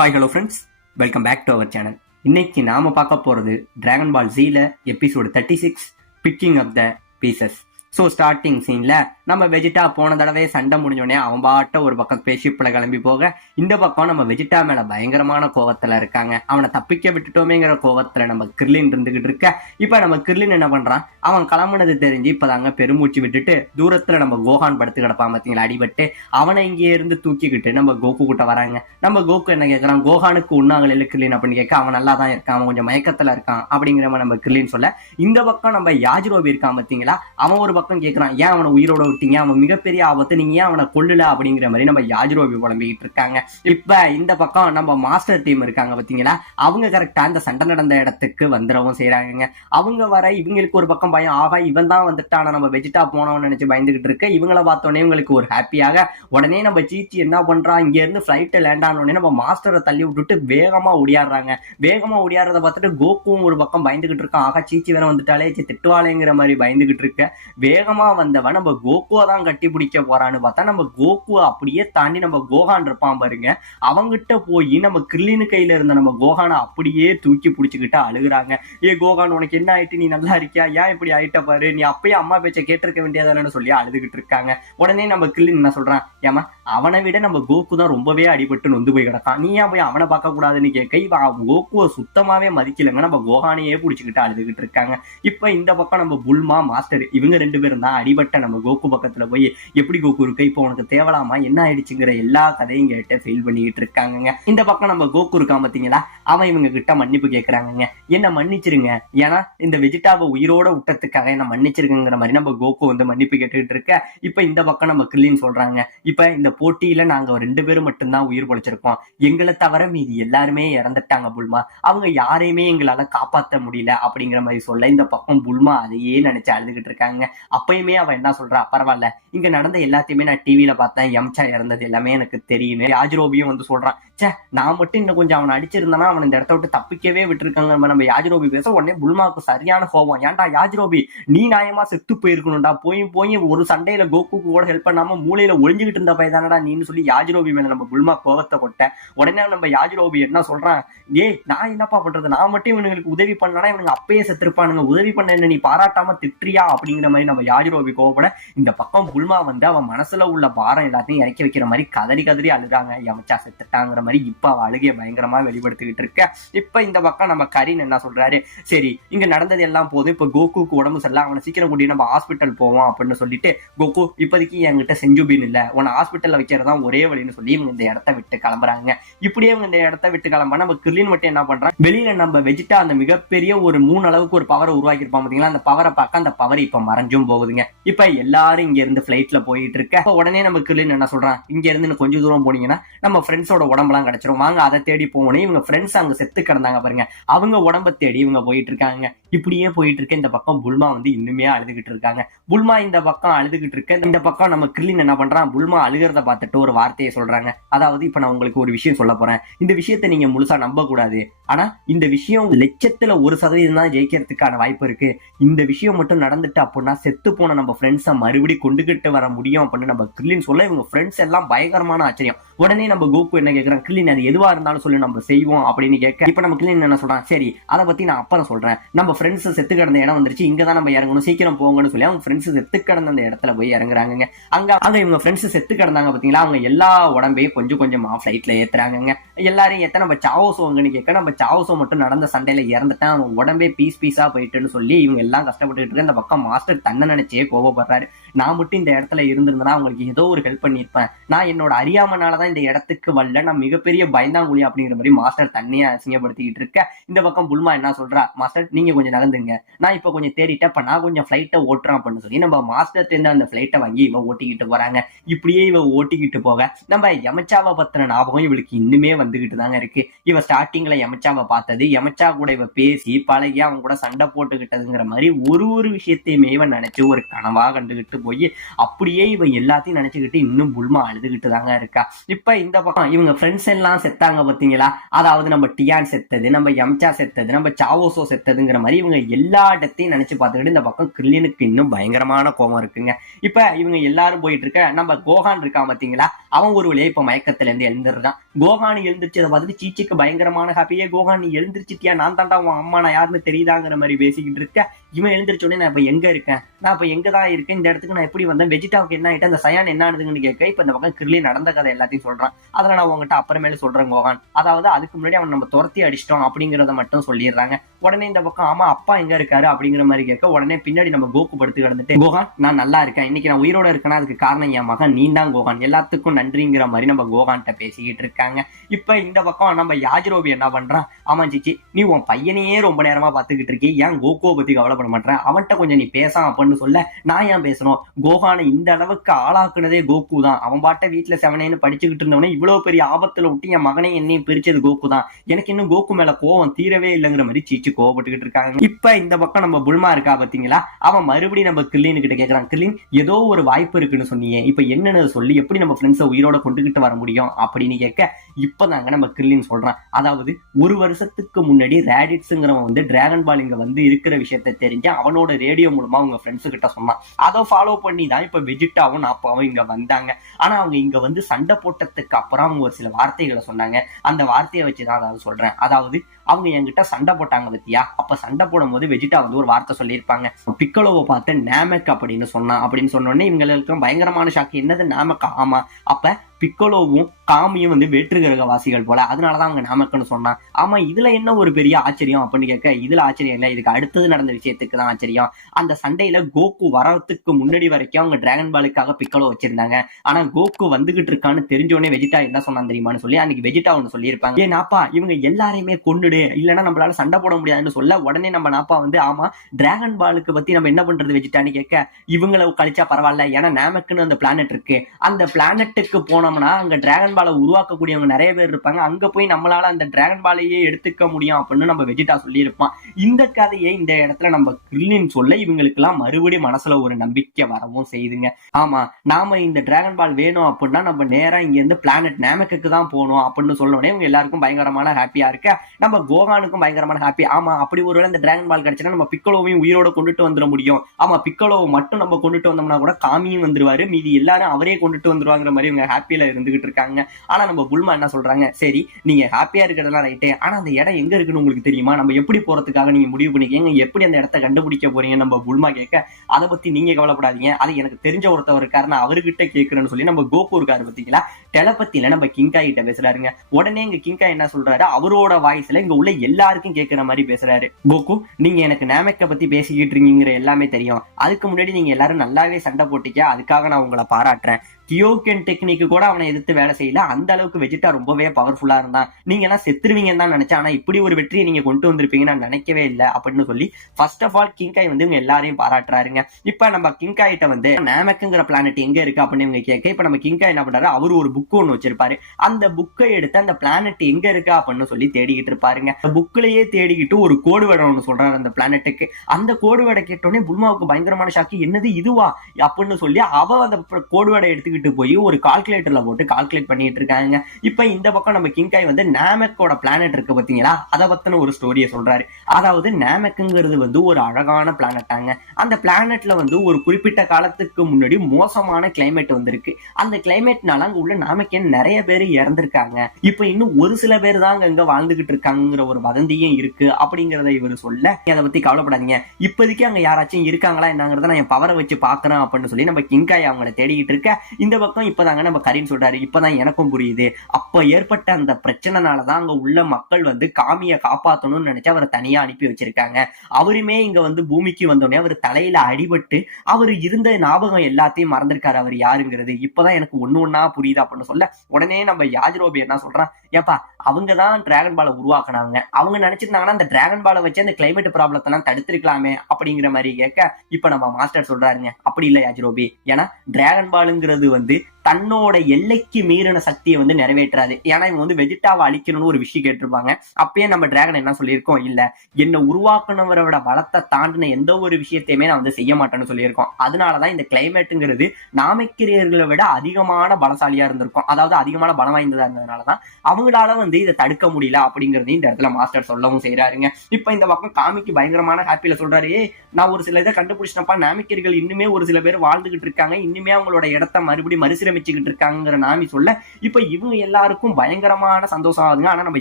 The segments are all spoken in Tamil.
Hi hello friends, welcome back to our channel. இன்னைக்கு நாம பார்க்க போறது டிராகன் பால் ஜீல episode 36 picking up the pieces. So starting சீன்ல நம்ம வெஜிடா போன தடவை சண்டை முடிஞ்சோடனே அவன் பாட்ட ஒரு பக்கம் ஸ்பேஸ்ஷிப்ல கிளம்பி போக, இந்த பக்கம் நம்ம வெஜிடா மேல பயங்கரமான கோவத்துல இருக்காங்க. அவனை தப்பிக்க விட்டுட்டோமேங்கிற கோவத்துல நம்ம கிர்லின் இருந்துகிட்டு இருக்க. இப்ப நம்ம கிர்லின் என்ன பண்றான், அவன் கிளம்புனது தெரிஞ்சு இப்பதாங்க பெருமூச்சு விட்டுட்டு தூரத்துல நம்ம கோஹான் படுத்து கிடப்பான் பார்த்தீங்களா, அடிபட்டு. அவனை இங்கே இருந்து தூக்கிக்கிட்டு நம்ம கோகு கிட்ட வராங்க. நம்ம கோகு என்ன கேட்கறான், கோஹானுக்கு உண்ணாங்கல இல்ல கிர்லின் அப்படின்னு கேட்க, அவன் நல்லா தான் இருக்கான், அவன் கொஞ்சம் மயக்கத்துல இருக்கான் அப்படிங்கிற நம்ம கிர்லின் சொல்ல, இந்த பக்கம் நம்ம யாஜ்ரோபி இருக்கான் பார்த்தீங்களா, அவன் ஒரு பக்கம் கேட்கிறான், ஏன் அவனை உயிரோட விட்டீங்க, அவன் மிகப்பெரிய ஆபத்து, நீங்க ஏன் அவனை கொல்லல அப்படிங்கிற மாதிரி நம்ம யாஜ்ரோபி புலம்பிக்கிட்டு இருக்காங்க. இப்ப இந்த பக்கம் நம்ம மாஸ்டர் டீம் இருக்காங்க பாத்தீங்களா, அவங்க கரெக்டா இந்த சண்டை நடந்த இடத்துக்கு வந்துடவும் செய்யறாங்க. அவங்க வர இவங்களுக்கு ஒரு பக்கம் பயம், ஆகா இவன் தான் வந்துட்டான, நம்ம வெஜிடா போனவன்னு நினைச்சு பயந்துகிட்டு இருக்க. இவங்களை பார்த்தோன்னே இவங்களுக்கு ஒரு ஹாப்பியாக உடனே நம்ம சீச்சி என்ன பண்றா, இங்க இருந்து பிளைட் லேண்ட் ஆனோடனே நம்ம மாஸ்டரை தள்ளி விட்டுட்டு வேகமா ஓடியாடுறாங்க. வேகமா ஓடியாடுறத பார்த்துட்டு கோகுவும் ஒரு பக்கம் பயந்துகிட்டு இருக்கான், ஆகா சீச்சி வேற வந்துட்டாலே திட்டுவாளேங்கிற மாதிரி பயந்துகிட்டு இருக்க. வேகமா வந்தவன் நம்ம கோகுவை தான் கட்டி பிடிக்க போறான்னு பார்த்தா நம்ம கோகுவை அப்படியே தாண்டி நம்ம கோஹான் இருப்பான் பாருங்க, அவங்கிட்ட போய் நம்ம கிர்லின் கையில இருந்த நம்ம கோஹானை அப்படியே தூக்கி பிடிச்சுக்கிட்டு அழுகுறாங்க. ஏ கோஹான் உனக்கு என்ன ஆயிட்டு, நீ நல்லா இருக்கியா, ஏன் இப்படி ஆயிட்ட பாரு, நீ அப்பயே அம்மா பேச்சை கேட்டிருக்க வேண்டியதானு சொல்லி அழுதுகிட்டு இருக்காங்க. உடனே நம்ம கிர்லின் என்ன சொல்றான், ஏமா அவனை விட நம்ம கோகு தான் ரொம்பவே அடிபட்டு நொந்து போய் கிடக்கான், நீ ஏன் போய் அவனை பார்க்க கூடாதுன்னு கேட்க, இவன் கோகுவை சுத்தமாவே மதிக்கலங்க, நம்ம கோஹானையே பிடிச்சிக்கிட்டு அழுதுகிட்டு இருக்காங்க. இப்ப இந்த பக்கம் நம்ம புல்மா மாஸ்டர் இவங்க ரெண்டு பேரும் தான் அடிபட்ட நம்ம கோகு பக்கத்துல போய், எப்படி கோகு இருக்கு, இப்போ உனக்கு தேவலாமா, என்ன ஆயிடுச்சுங்கிற எல்லா கதையும் கேட்டு ஃபீல் பண்ணிக்கிட்டு இருக்காங்க. இந்த பக்கம் நம்ம கோகு இருக்கான் பாத்தீங்களா, அவன் இவங்க கிட்ட மன்னிப்பு கேட்கறாங்க, என்ன மன்னிச்சிருங்க, ஏன்னா இந்த வெஜிடாவை உயிரோட விட்டதுக்காக என்ன மன்னிச்சிருக்குங்கிற மாதிரி நம்ம கோகு வந்து மன்னிப்பு கேட்டுக்கிட்டு இருக்க. இப்ப இந்த பக்கம் நம்ம கிர்லின் சொல்றாங்க, இப்ப இந்த போட்டியில நாங்க ரெண்டு பேரும் மட்டும்தான் உயிர் பொழைச்சிருக்கோம், எங்களை தவிர மீதி எல்லாருமே இறந்துட்டாங்க புல்மா, அவங்க யாரையுமே எங்களால காப்பாற்ற முடியல அப்படிங்கிற மாதிரி சொல்ல, இந்த பக்கம் புல்மா அதையே நினைச்சு அழுதுகிட்டு இருக்காங்க. அப்பயுமே அவன் என்ன சொல்றா, பரவாயில்ல இங்க நடந்த எல்லாத்தையுமே நான் டிவியில பார்த்தேன், யம்சா இறந்தது எல்லாமே எனக்கு தெரியும். யாஜ்ரோபியும் வந்து சொல்றான், சே நான் மட்டும் இன்னும் கொஞ்சம் அவனை அடிச்சிருந்தானா அவன் இந்த இடத்த விட்டு தப்பிக்கவே விட்டுருக்காங்க. நம்ம யாஜ்ரோபி பேச உடனே புல்மாவுக்கு சரியான கோபம், ஏன்டா யாஜ்ரோபி நீ நியாயமா செத்து போயிருக்கணும்டா, போய் ஒரு சண்டையில கோகுக்கு கூட ஹெல்ப் பண்ணாம மூலையில ஒழிஞ்சுக்கிட்டு இருந்த பையதானடா நீன்னு சொல்லி யாஜ்ரோபி மேல நம்ம புல்மா கோபத்தை கொட்ட. உடனே நம்ம யாஜ்ரோபி என்ன சொல்றான், ஏய் நான் என்னப்பா பண்றது, நான் மட்டும் இவனுங்களுக்கு உதவி பண்ணனா இவனுங்க அப்பயே செத்துருப்பானுங்க, உதவி பண்ண என்ன நீ பாராட்டாம திட்டுறியா அப்படிங்கிற மாதிரி நம்ம யாஜ்ரோபி கோவப்பட, இந்த பக்கம் புல்மா வந்து அவன் மனசுல உள்ள பாரம் எல்லாத்தையும் இறக்கி வைக்கிற மாதிரி கதறி கதறி அழுகாங்க, யமச்சா செத்துட்டாங்கிற மாதிரி. இப்ப அவ அழுகைய பயங்கரமா வெளிப்படுத்திக்கிட்டு இருக்க. இப்ப இந்த பக்கம் நம்ம கரீன் என்ன சொல்றாரு, சரி இங்க நடந்தது எல்லாம் போதும், இப்ப கோகுக்கு உடம்பு சரியில்லை, அவனை சீக்கிரம் கூட்டி நம்ம ஹாஸ்பிட்டல் போவோம் அப்படின்னு சொல்லிட்டு, கோகு இப்போதைக்கு என்கிட்ட செஞ்சுபின் இல்ல, உன்னை ஹாஸ்பிட்டல்ல வைக்கிறதான் ஒரே வழின்னு சொல்லி இவங்க இந்த இடத்த விட்டு கிளம்புறாங்க. இப்படியே இவங்க இந்த இடத்த விட்டு கிளம்ப நம்ம கிர்லின் மட்டும் என்ன பண்றான், வெளியில நம்ம வெஜிடா அந்த மிகப்பெரிய ஒரு 3 அளவுக்கு ஒரு பவரை உருவாக்கி இருப்பான் பாத்தீங்களா, அந்த பவரை பார்க்க அந்த பவர் இப்ப மறைஞ்சும் போகுதுங்க. இப்ப எல்லாரும் இங்க இருந்து பிளைட்ல போயிட்டு இருக்க. உடனே நம்ம கிர்லின் என்ன சொல்றான், இங்க இருந்து கொஞ்சம் தூரம் போனீங்கன்னா நம்ம ஃப்ரெண்ட்ஸோட உடம்பெல்லாம் கிடைச்சிரும், வாங்க அதை தேடி போகணும். இவங்க ஃப்ரெண்ட்ஸ் அங்க செத்து கிடந்தாங்க பாருங்க, அவங்க உடம்ப தேடி இவங்க போயிட்டு இருக்காங்க. இப்படியே போயிட்டு இருக்க. இந்த பக்கம் புல்மா வந்து இன்னுமே அழுதுகிட்டு இருக்காங்க. புல்மா இந்த பக்கம் அழுதுகிட்டு இருக்க. இந்த பக்கம் நம்ம கிர்லின் என்ன பண்றான், புல்மா அழுகிறத பார்த்துட்டு ஒரு வார்த்தையை சொல்றாங்க, அதாவது இப்ப நான் உங்களுக்கு ஒரு விஷயம் சொல்ல போறேன், இந்த விஷயத்தை நீங்க முழுசா நம்ப கூடாது, ஆனா இந்த விஷயம் 100% தான் ஜெயிக்கிறதுக்கான வாய்ப்பு இருக்கு. இந்த விஷயம் மட்டும் நடந்துட்டு அப்படின்னா செத்து போன நம்ம ஃப்ரெண்ட்ஸை மறுபடியும் கொண்டுகிட்டு வர முடியும் அப்படின்னு நம்ம கிர்லின் சொல்ல, இவங்க ஃப்ரெண்ட்ஸ் எல்லாம் பயங்கரமான ஆச்சரியம். உடனே நம்ம கோகு என்ன கேட்கிறான், கிர்லின் அது எதுவா இருந்தாலும் சொல்லி நம்ம செய்வோம் அப்படின்னு கேட்க, இப்ப நம்ம கிர்லின் என்ன சொல்றான், சரி அதை பத்தி நான் அப்புறம் சொல்றேன், நம்ம ஃப்ரெண்ட்ஸ் செத்து கிடந்த இடம் வந்துருச்சு, இங்கதான் நம்ம இறங்கணும், சீக்கிரம் போங்கன்னு சொல்லி அவங்க ஃப்ரெண்ட்ஸ் செத்து கிடந்த அந்த இடத்துல போய் இறங்குறாங்க. அங்க இவங்க ஃப்ரெண்ட்ஸ் செத்து கிடந்தாங்க பாத்தீங்களா, அவங்க எல்லா உடம்பையும் கொஞ்சம் கொஞ்சமா ஃபிளைட்ல ஏத்துறாங்க. எல்லாரும் எத்தனை நம்ம சாவோசோங்கன்னு கேட்க, நம்ம சாவோசோ மட்டும் நடந்த சண்டையில இறந்துட்டேன், அவன் உடம்பே பீஸா போயிட்டுன்னு சொல்லி இவங்க எல்லாம் கஷ்டப்பட்டு இருக்கு. இந்த பக்கம் மாஸ்டர் தன்னை நினைச்சே கோபப்படுறாரு, நான் மட்டும் இந்த இடத்துல இருந்திருந்தா அவங்களுக்கு ஏதோ ஒரு ஹெல்ப் பண்ணிருப்பேன், நான் என்னோட அறியாமனாலதான் இந்த இடத்துக்கு வரல, நான் மிகப்பெரிய பயந்தாங்குழி அப்படிங்கிற மாதிரி மாஸ்டர் தண்ணியை அசிங்கப்படுத்திக்கிட்டு இருக்க. இந்த பக்கம் புல்மா என்ன சொல்றா, மாஸ்டர் நீங்க கொஞ்சம் நகர்ந்துங்க, நான் இப்ப கொஞ்சம் தேடிட்டேன், இப்ப நான் கொஞ்சம் ஃபிளைட்டை ஓட்டுறேன் அப்படின்னு சொல்லி நம்ம மாஸ்டர் சேர்ந்து அந்த ஃபிளைட்டை வாங்கி இவ ஓட்டிக்கிட்டு போறாங்க. இப்படியே இவ ஓட்டிக்கிட்டு போக நம்ம யமச்சாவை பத்தின ஞாபகம் இவளுக்கு இன்னுமே வந்துகிட்டு தாங்க இருக்கு. இவ ஸ்டார்டிங்ல யமச்சாவை பார்த்தது, யமச்சா கூட இவ பேசி பழகி அவன் கூட சண்டை போட்டுக்கிட்டதுங்கிற மாதிரி ஒரு விஷயத்தையுமே இவன் நினைச்சு ஒரு கனவா கண்டுகிட்டு போய் அப்படியே இவன் எல்லாத்தையும் நினைச்சுக்கிட்டு இன்னும் புல்மா அழுதுகிட்டு தாங்க இருக்கா. இப்ப இந்த பக்கம் இவங்க ஃப்ரெண்ட்ஸ் எல்லாம் செத்தாங்க பாத்தீங்களா, அதாவது நம்ம டியான் செத்தது, நம்ம யம்சா செத்தது, நம்ம சாவோசோ செத்ததுங்கிற மாதிரி இவங்க எல்லா இடத்தையும் நினைச்சு பார்த்துக்கிட்டு இந்த பக்கம் கிரில்லினுக்கு இன்னும் பயங்கரமான கோபம் இருக்குங்க. இப்ப இவங்க எல்லாரும் போயிட்டு இருக்க நம்ம கோகான் இருக்கான் பாத்தீங்களா, அவன் ஒரு வழியா இப்ப மயக்கத்துல இருந்து எழுந்துருதான். கோகான் எழுந்திரிச்சதை பார்த்துட்டு சீச்சிக்கு பயங்கரமான ஹாப்பியே, கோகான் நீ எழுந்திரிச்சிட்டியா, நான் தாண்டா உன் அம்மா, நான் யாருன்னு தெரியுதாங்கிற மாதிரி பேசிக்கிட்டு இருக்க. இவன் எழுந்திரிச்ச உடனே நான் இப்ப எங்க இருக்கேன், நான் இப்ப எங்கதான் இருக்கேன், இந்த இடத்துக்கு நான் எப்படி வந்தேன், வெஜிடாவுக்கு என்ன ஆயிட்டு, அந்த சயான் என்ன ஆனதுன்னு கேட்க இப்ப இந்த பக்கம் கிரில்லி நடந்த கதை எல்லாத்தையும் சொல்றான். அதெல்லாம் நான் உங்ககிட்ட அப்புறமேல சொல்றேன் கோகான், அதாவது அதுக்கு முன்னாடி அவன் நம்ம துரத்தி அடிச்சிட்டோம் அப்படிங்கறத மட்டும் சொல்லிடுறாங்க. உடனே இந்த பக்கம் ஆமா அப்பா எங்க இருக்காரு அப்படிங்கிற மாதிரி கேட்க உடனே பின்னாடி நம்ம கோகு படுத்து கிடந்துட்டு, கோகான் நான் நல்லா இருக்கேன், இன்னைக்கு நான் உயிரோட இருக்கேன்னா அதுக்கு காரணம் என் மகன் நீ தான் கோகான், எல்லாத்துக்கும் நன்றிங்கிற மாதிரி நம்ம கோகான்ட்ட பேசிக்கிட்டு இருக்காங்க. இப்ப இந்த பக்கம் நம்ம யாஜிரோபி என்ன பண்றான், ஆமா சிச்சி நீ உன் பையனையே ரொம்ப நேரமா பாத்துக்கிட்டு இருக்கே, ஏன் கோகோவை பத்தி கவலைப்பட மாட்டேன், அவன்கிட்ட கொஞ்சம் நீ பேசாம அப்படின்னு சொல்ல, நான் ஏன் பேசணும், கோகானை இந்த அளவுக்கு ஆளாக்குனதே கோகு தான், அவன் பாட்ட வீட்டுல செவனேன்னு படிச்சுக்கிட்டு இருந்தவனே இவ்வளவு பெரிய ஆபத்துல விட்டு என் மகனை என்னையும் பிரிச்சது கோகு தான், எனக்கு இன்னும் கோகு மேல கோவம் தீரவே இல்லைங்கிற மாதிரி சீச்சு கோவப்பட்டுக்கிட்டு இருக்காங்க. இப்ப இந்த பக்கம் நம்ம புல்மா இருக்கா பாத்தீங்களா, அவன் மறுபடியும் நம்ம கிரில்லின் கிட்ட கேட்கறான், கிரில்லின் ஏதோ ஒரு வாய்ப்பு இருக்குன்னு சொன்னியே, இப்ப என்னன்னு சொல்லி எப்படி நம்ம ஃப்ரெண்ட்ஸை உயிரோட கொண்டுகிட்டு வர முடியும் அப்படின்னு கேட்க இப்பதாங்க நம்ம கிரில்லின் சொல்றான், அதாவது ஒரு வருஷத்துக்கு முன்னாடி ரேடிட்ஸ்ங்கிறவன் வந்து டிராகன் பால் இங்க வந்து இருக்கிற விஷயத்த தெரிஞ்சு அவனோட ரேடியோ மூலமா அவங்க ஃப்ரெண்ட்ஸ் கிட்ட சொன்னான். அதை ஃபாலோ பண்ணி தான் இப்ப வெஜிட்டாவும் நாப்பாவும் இங்க வந்தாங்க. ஆனா அவங்க இங்க வந்து சண்டை போட்டதுக்கு அப்புறம் அவங்க ஒரு சில வார்த்தைகளை சொன்னாங்க. அந்த வார்த்தையை வச்சுதான் அதாவது சொல்றேன், அதாவது அவங்க என்கிட்ட சண்டை போட்டாங்க பத்தியா, அப்ப சண்டை போடும் போது வெஜிடா வந்து ஒரு வார்த்தை சொல்லியிருப்பாங்க, பிக்கலோவை பார்த்து நேமக் அப்படின்னு சொன்னான் அப்படின்னு சொன்னோடனே இவங்களுக்கு பயங்கரமான ஷாக்கு, என்னது நேமக்கா, ஆமா அப்ப பிக்கோலோவும் காமியும் வந்து வேற்று கிரகவாசிகள் போல, அதனாலதான் அவங்க நாமக்கன்னு சொன்னான். ஆமா இதுல என்ன ஒரு பெரிய ஆச்சரியம் அப்படின்னு கேட்க, இதுல ஆச்சரியம் இல்ல, இதுக்கு அடுத்தது நடந்த விஷயத்துக்கு தான் ஆச்சரியம். அந்த சண்டையில கோகு வரத்துக்கு முன்னாடி வரைக்கும் அவங்க டிராகன் பாலுக்காக பிக்கலோ வச்சிருந்தாங்க. ஆனா கோகு வந்துகிட்டு இருக்கான்னு தெரிஞ்சோடனே வெஜிடா என்ன சொன்னான் தெரியுமான்னு சொல்லி அன்னைக்கு வெஜிடா ஒன்னு சொல்லியிருப்பாங்க, ஏன் நாப்பா இவங்க எல்லாரையுமே கொண்டுடு, இல்லைன்னா நம்மளால சண்டை போட முடியாதுன்னு சொல்ல உடனே நம்ம நாப்பா வந்து ஆமா டிராகன் பாலுக்கு பத்தி நம்ம என்ன பண்றது வெஜிடான்னு கேட்க, இவங்களை கழிச்சா பரவாயில்ல, ஏன்னா நேமக்குன்னு அந்த பிளானட் இருக்கு, அந்த பிளானட்டுக்கு போன அங்க டிராகன் பாலை உருவாக்கக்கூடியவங்க நிறைய பேர் இருப்பாங்க, அங்க போய் நம்மளால அந்த டிராகன் பாலையே எடுத்துக்க முடியும் அப்படின்னு நம்ம வெஜிடா சொல்லி இருப்பான். இந்த கதையை இந்த இடத்துல நம்ம கிரில்லின் சொல்ல இவங்களுக்கு எல்லாம் மறுபடியும் மனசுல ஒரு நம்பிக்கை வரவும் செய்துங்க. ஆமா நாம இந்த டிராகன் பால் வேணும் அப்படின்னா நம்ம நேரா இங்க இருந்து பிளானட் நேமக்கு தான் போகணும் அப்படின்னு சொன்னோடனே இவங்க எல்லாருக்கும் பயங்கரமான ஹாப்பியா இருக்க, நம்ம கோகானுக்கும் பயங்கரமான ஹாப்பி, ஆமா அப்படி ஒருவேளை இந்த டிராகன் பால் கிடைச்சுன்னா நம்ம பிக்கலோவையும் உயிரோட கொண்டுட்டு வந்துட முடியும், ஆமா பிக்கலோவை மட்டும் நம்ம கொண்டுட்டு வந்தோம்னா கூட காமியும் வந்துருவாரு, மீதி எல்லாரும் அவரே கொண்டுட்டு வந்துருவாங்கிற மாதிரி இவங்க ஹாப்பியில இருந்துகிட்டு இருக்காங்க. ஆனா நம்ம புல்மா என்ன சொல்றாங்க, சரி நீங்க ஹாப்பியா இருக்கிறதெல்லாம் ரைட்டே, ஆனா அந்த இடம் எங்க இருக்குன்னு உங்களுக்கு தெரியுமா, நம்ம எப்படி போறதுக்காக நீங்க முடிவு பண்ணிக்கீங்க, எப்படி அந்த இடத்த கண்டுபிடிக்க போறீங்க நம்ம புல்மா கேட்க, அதை பத்தி நீங்க கவலைப்படாதீங்க, அது எனக்கு தெரிஞ்ச ஒருத்தவர் இருக்காரு, நான் அவர்கிட்ட கேட்கிறேன்னு சொல்லி நம்ம கோகு இருக்காரு பத்தீங்களா, டெலபத்தில நம்ம கிங்காய் கிட்ட பேசுறாருங்க. உடனே இங்க கிங்காய் என்ன சொல்றாரு, அவரோட வாய்ஸ்ல இங்க உள்ள எல்லாருக்கும் கேட்கிற மாதிரி பேசுறாரு, கோகு நீங்க எனக்கு நேமக்க பத்தி பேசிக்கிட்டு இருக்கீங்கிற எல்லாமே தெரியும், அதுக்கு முன்னாடி நீங்க எல்லாரும் நல்லாவே சண்டை போட்டீங்க, அதுக்காக நான் உங்களை பாராட்டுறேன், கியோகென் டெக்னிக்கு கூட அவனை எதிர்த்து வேலை செய்யல, அந்த அளவுக்கு வெஜிடா ரொம்பவே பவர்ஃபுல்லா இருந்தான், நீங்க எல்லாம் செத்துருவீங்கன்னு தான் நினைச்சேன், ஆனா இப்படி ஒரு வெற்றியை நீங்க கொண்டு வந்திருப்பீங்கன்னு நான் நினைக்கவே இல்லை அப்படின்னு சொல்லி ஃபர்ஸ்ட் ஆஃப் ஆல் கிங்காய் வந்து இவங்க எல்லாரையும் பாராட்டுறாருங்க. இப்ப நம்ம கிங்காயிட்ட வந்து நேமக்குங்கிற பிளானட் எங்க இருக்கு அப்படின்னு இவங்க கேட்க, இப்ப நம்ம கிங்காய் என்ன பண்றாரு, அவரு ஒரு புக் ஒன்னு வச்சிருப்பாரு, அந்த புக்கை எடுத்து அந்த பிளானட் எங்க இருக்கா அப்படின்னு சொல்லி தேடிக்கிட்டு இருப்பாருங்க. புக்லயே தேடிக்கிட்டு ஒரு கோடு வேடை ஒன்று சொல்றாரு அந்த பிளானட்டுக்கு. அந்த கோடு வேடை கேட்டோடனே புல்மாவுக்கு பயங்கரமான ஷாக்கு, என்னது இதுவா அப்படின்னு சொல்லி அவ அந்த கோடு வேடை எடுத்துக்கிட்டு போய் ஒரு கால்குலேட்டர்ல போட்டு கால்குலேட் பண்ணிட்டு இருக்காங்க. இப்ப இந்த பக்கம் நம்ம கிங்காய் வந்து நேமக்கோட பிளானட் இருக்கு பாத்தீங்களா, அதை பத்தின ஒரு ஸ்டோரியை சொல்றாரு. அதாவது நேமக்குங்கிறது வந்து ஒரு அழகான பிளானட்டாங்க, அந்த பிளானட்ல வந்து ஒரு குறிப்பிட்ட காலத்துக்கு முன்னாடி மோசமான கிளைமேட் வந்திருக்கு, அந்த கிளைமேட்னால அங்க உள்ள நாமக்கன் நிறைய பேர் இறந்திருக்காங்க, இப்ப இன்னும் ஒரு சில பேர் தான் அங்க வாழ்ந்துகிட்டு இருக்காங்கிற ஒரு வதந்தியும் இருக்கு அப்படிங்கறத இவர் சொல்ல, அதை பத்தி கவலைப்படாதீங்க, இப்போதைக்கு அங்க யாராச்சும் இருக்காங்களா என்னங்கிறத நான் என் பவரை வச்சு பாக்குறேன் அப்படின்னு சொல்லி நம்ம கிங்காய் அவங்களை தேடிக்கிட்டு இருக்க. இந்த பக்கம் இப்பதாங்க நம்ம கரீன் சொல்றாரு, இப்பதான் எனக்கும் புரியுது, அப்ப ஏற்பட்ட அந்த பிரச்சனைனாலதான் அங்க உள்ள மக்கள் வந்து காமியை காப்பாத்தணும்னு நினைச்சு அவரை தனியா அனுப்பி வச்சிருக்காங்க, அவருமே இங்க வந்து பூமிக்கு வந்தோடனே அவர் தலையில அடிபட்டு அவர் இருந்த ஞாபகம் எல்லாத்தையும் மறந்திருக்காரு அவர் யாருங்கிறது, இப்பதான் எனக்கு ஒண்ணு ஒன்னா புரியுது அப்படின்னு சொல்ல, உடனே நம்ம யாஜ்ரோபி என்ன சொல்றான், ஏப்பா அவங்கதான் டிராகன் பாலை உருவாக்குனாங்க, அவங்க நினைச்சிருந்தாங்கன்னா அந்த டிராகன் பாலை வச்சு அந்த கிளைமேட் ப்ராப்ளத்தை எல்லாம் தடுத்திருக்கலாமே அப்படிங்கிற மாதிரி கேட்க, இப்ப நம்ம மாஸ்டர் சொல்றாருங்க, அப்படி இல்ல யாஜ்ரோபி, ஏன்னா டிராகன் பாலுங்கிறது வந்து தன்னோட எல்லைக்கு மீறின சக்தியை வந்து நிறைவேற்றாது. ஏன்னா இவங்க வந்து வெஜிடாவை அழிக்கணும்னு ஒரு விஷயம் கேட்டிருப்பாங்க. அப்பயே நம்ம டிராகன் என்ன சொல்லியிருக்கோம், இல்ல என்ன உருவாக்குனவரோட வளத்தை தாண்டின எந்த ஒரு விஷயத்தையுமே நான் வந்து செய்ய மாட்டேன்னு சொல்லியிருக்கோம். அதனாலதான் இந்த கிளைமேட்டுங்கிறது நாமக்கிரியர்களை விட அதிகமான பலசாலியா இருந்திருக்கும், அதாவது அதிகமான பலம் வாய்ந்ததா இருந்ததுனாலதான் அவங்களால வந்து இதை தடுக்க முடியல அப்படிங்கறதையும் இந்த இடத்துல மாஸ்டர் சொல்லவும் செய்யறாருங்க. இப்ப இந்த பக்கம் காமிக்கு பயங்கரமான ஹாப்பியில சொல்றாரு, நான் ஒரு சில இதை கண்டுபிடிச்சப்பா, நாமிக்கர்கள் இன்னுமே ஒரு சில பேர் வாழ்ந்துகிட்டு இருக்காங்க, இன்னுமே அவங்களோட இடத்த மறுபடியும் மறுசீரமைச்சுக்கிட்டு இருக்காங்கிற நாமி சொல்ல இப்ப இவங்க எல்லாருக்கும் பயங்கரமான சந்தோஷம் ஆகுதுங்க. ஆனா நம்ம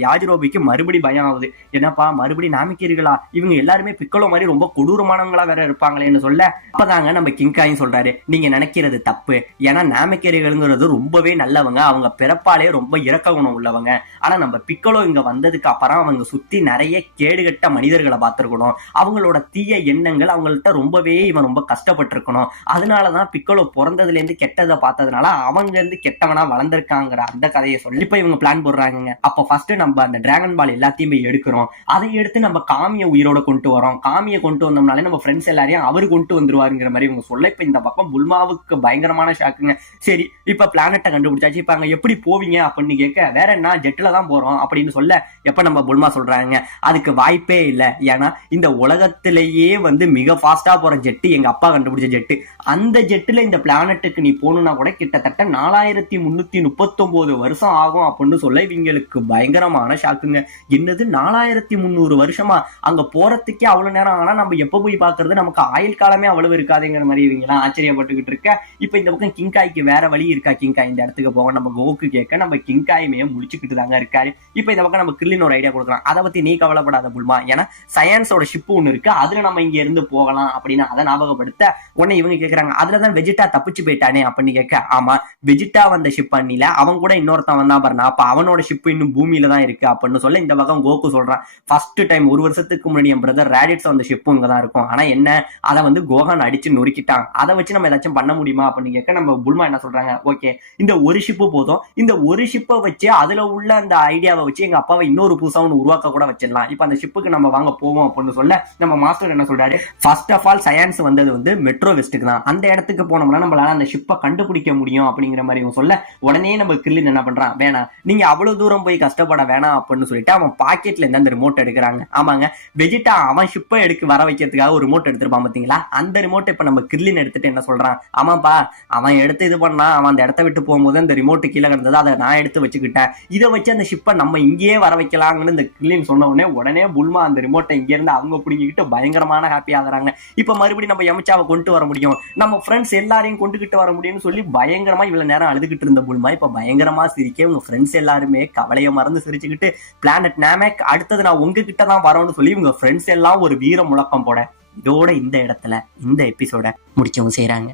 யாஜிரோபிக்கு மறுபடி பயம் ஆகுது. என்னப்பா மறுபடியும் நாமிக்கர்களா, இவங்க எல்லாருமே பிக்கலோ மாதிரி ரொம்ப கொடூரமானவங்களா வேற இருப்பாங்களேன்னு சொல்ல அப்பதாங்க நம்ம கிங்காயும் சொல்றாரு, நீங்க நினைக்கிறது தப்பு. ஏன்னா நாமிக்கர்கள்ங்கிறது ரொம்பவே நல்லவங்க, அவங்க பிறப்பாலே ரொம்ப இரக்க குணம் உள்ளவங்க. ஆனா நம்ம பிக்கலோ இங்க வந்ததுக்கு அப்புறம் அவங்க சுத்தி நிறைய கேடுகட்ட மனிதர்களை பார்த்திருக்கணும், அவங்களோட தீய எண்ணங்கள் அவங்கள்ட்ட ரொம்பவே இவன் ரொம்ப கஷ்டப்பட்டிருக்கணும். அதனாலதான் பிக்கலோ பிறந்ததுல இருந்து கெட்டதை பார்த்ததுனால அவங்க இருந்து கெட்டவனா வளர்ந்திருக்காங்கிற அந்த கதையை சொல்லி இப்ப இவங்க பிளான் போடுறாங்க. அப்ப ஃபர்ஸ்ட் நம்ம அந்த டிராகன் பால் எல்லாத்தையுமே எடுக்கிறோம், அதை எடுத்து நம்ம காமிய உயிரோட கொண்டு வரோம், காமியை கொண்டு வந்தோம்னாலே நம்ம ஃப்ரெண்ட்ஸ் எல்லாரையும் அவரு கொண்டு வந்துருவாருங்கிற மாதிரி இவங்க சொல்ல இப்ப இந்த பக்கம் புல்மாவுக்கு பயங்கரமான ஷாக்குங்க. சரி இப்ப பிளானட்டை கண்டுபிடிச்சாச்சு, இப்ப அங்க எப்படி போவீங்க அப்படின்னு கேட்க, வேற என்ன ஜெட்ல தான் போறோம் அப்படின்னு சொல்ல எப்ப நம்ம புல்மா சொல்றாங்க, அதுக்கு வாய்ப்பே இல்லை. ஏன்னா இந்த உலகத்திலேயே வந்து மிக ஃபாஸ்டா போற ஜெட்டு எங்க அப்பா கண்டுபிடிச்ச ஜெட்டு, அந்த ஜெட்டுல இந்த பிளானட்டுக்கு நீ போகணும்னா கூட கிட்டத்தட்ட 4339 வருஷம் ஆகும் அப்படின்னு சொல்ல இவங்களுக்கு பயங்கரமான ஷாக்குங்க. என்னது 4300 வருஷமா, அங்க போறதுக்கே அவ்வளவு நேரம் ஆனா நம்ம எப்ப போய் பாக்குறது, நமக்கு ஆயுள் காலமே அவ்வளவு இருக்காதுங்கிற மாதிரி இவங்க எல்லாம் ஆச்சரியப்பட்டுக்கிட்டு இருக்க. இப்ப இந்த பக்கம் கிங்காய்க்கு வேற வழி இருக்கா, கிங்காய் இந்த இடத்துக்கு போக நம்ம கோக்கு கேட்க நம்ம கிங்காயுமே முடிச்சுக்கிட்டு தாங்க இருக்காரு. இப்ப இந்த பக்கம் நம்ம கிரில்லின் ஒரு ஐடியா கொடுக்கலாம், அதை பத்தி நீ கவலைப்படாத புல்மா, ஏன்னா சயின்ஸோட ஷிப் ஒண்ணு இருக்கு, அதுல நம்ம இங்க இருந்து போகலாம் அப்படின்னு அதை ஞாபகப்படுத்த உடனே இவங்க கேக்குறாங்க, அதுலதான் வெஜிடா தப்பிச்சு போயிட்டானே அப்படின்னு கேட்க, ஆமா வெஜிடா வந்த ஷிப் பண்ணில அவன் கூட இன்னொருத்தன் வந்தான் பாருனா, அப்ப அவனோட ஷிப் இன்னும் பூமியில தான் இருக்கு அப்படின்னு சொல்ல இந்த பக்கம் கோகு சொல்றான், ஃபர்ஸ்ட் டைம் ஒரு வருஷத்துக்கு முன்னாடி என் பிரதர் ரேடிட்ஸ் வந்த ஷிப் இங்கதான் இருக்கும், ஆனா என்ன அதை வந்து கோகான் அடிச்சு நொறுக்கிட்டான், அதை வச்சு நம்ம ஏதாச்சும் பண்ண முடியுமா அப்படின்னு கேட்க நம்ம புல்மா என்ன சொல்றாங்க, ஓகே இந்த ஒரு ஷிப்பு போதும், இந்த ஒரு ஷிப்பை வச்சு அதுல உள்ள அந்த ஐடியாவை வச்சு எங்க அப்பாவை இன்னொரு புதுசா ஒன்று உருவாக்க கூட வச்சிடலாம், இப்ப அந்த ஷிப்புக்கு நம்ம வாங்க போவோம் அப்படின்னு சொல்ல நம்ம மாஸ்டர் என்ன சொல்றாரு, ஃபர்ஸ்ட் ஆஃப் ஆல் சயின்ஸ் வந்தது வந்து மெட்ரோ வெஸ்ட்டுக்கு தான், அந்த இடத்துக்கு போனோம்னா நம்மளால அந்த ஷிப்பை கண்டுபிடிக்க முடியும் அப்படிங்கிற மாதிரி இவங்க சொல்ல உடனே நம்ம கிரில்லின் என்ன பண்றான், வேணாம் நீங்க அவ்வளவு தூரம் போய் கஷ்டப்பட வேணாம் அப்படின்னு சொல்லிட்டு அவன் பாக்கெட்ல இருந்து அந்த ரிமோட் எடுக்கிறாங்க. ஆமாங்க வெஜிடா அவன் ஷிப்பை வர வைக்கிறதுக்காக ஒரு ரிமோட் எடுத்திருப்பான் பாத்தீங்களா, அந்த ரிமோட் இப்ப நம்ம கிரில்லின் எடுத்துட்டு என்ன சொல்றான், ஆமாப்பா அவன் எடுத்து இது பண்ணா, அவன் அந்த இடத்த விட்டு போகும்போது அந்த ரிமோட் கீழே கிடந்தது, அதை நான் எடுத்து வச்சுக்கிட்டேன், இதை வச்சு அந்த ஷிப்பை நம்ம இங்கேயே வர வைக்கலாங்கன்னு இந்த கிரில்லின் சொன்ன உடனே புல்மா அந்த ரிமோட்டை இங்க இருந்து அவங்க பிடிங்கிட்டு பயங்கரமான ஹாப்பி ஆகுறாங்க. இப்ப மறுபடியும் நம்ம எமச்சாவை கொண்டு வர முடியும், நம்ம ஃப்ரெண்ட்ஸ் எல்லாரையும் கொண்டுகிட்டு வர முடியும்னு சொல்லி பயங்கரமா இவ்வளவு நேரம் அழுதுகிட்டு இருந்த புல்மா இப்ப பயங்கரமா சிரிக்க, உங்க ஃப்ரெண்ட்ஸ் எல்லாருமே கவலையை மறந்து சிரிச்சுக்கிட்டு, பிளானட் நாமேக் அடுத்தது நான் உங்ககிட்ட தான் வரணும்னு சொல்லி உங்க ஃப்ரெண்ட்ஸ் எல்லாம் ஒரு வீர முழக்கம் போட இதோட இந்த இடத்துல இந்த எபிசோட முடிக்கவும் செய்யறாங்க.